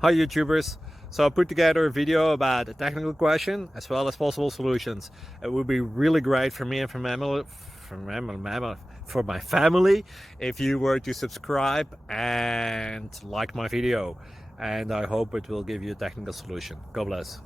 Hi YouTubers. So I put together a video about a technical question as well as possible solutions. It would be really great for me and for my family if you were to subscribe and like my video, and I hope it will give you a technical solution. God bless.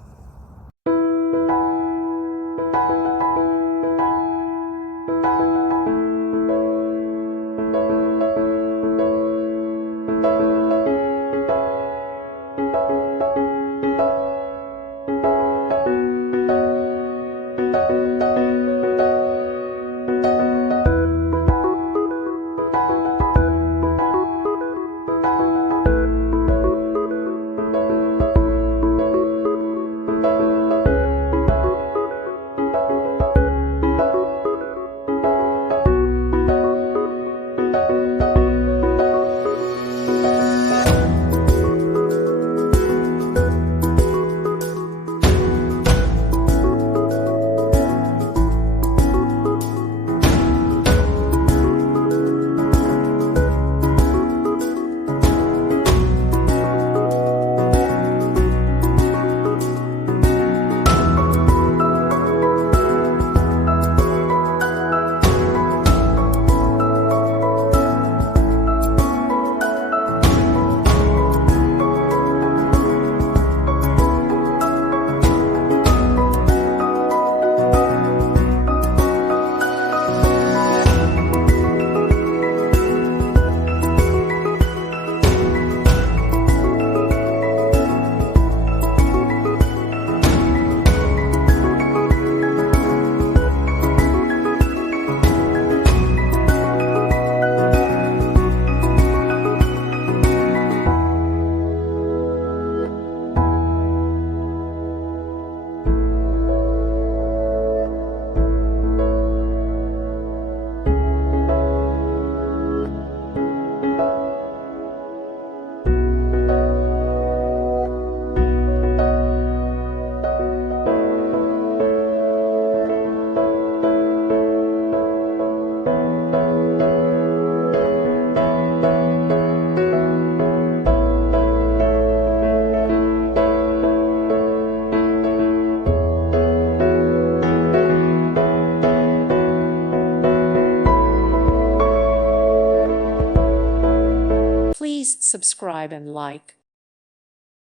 Please subscribe and like.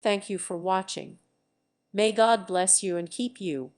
Thank you for watching. May God bless you and keep you.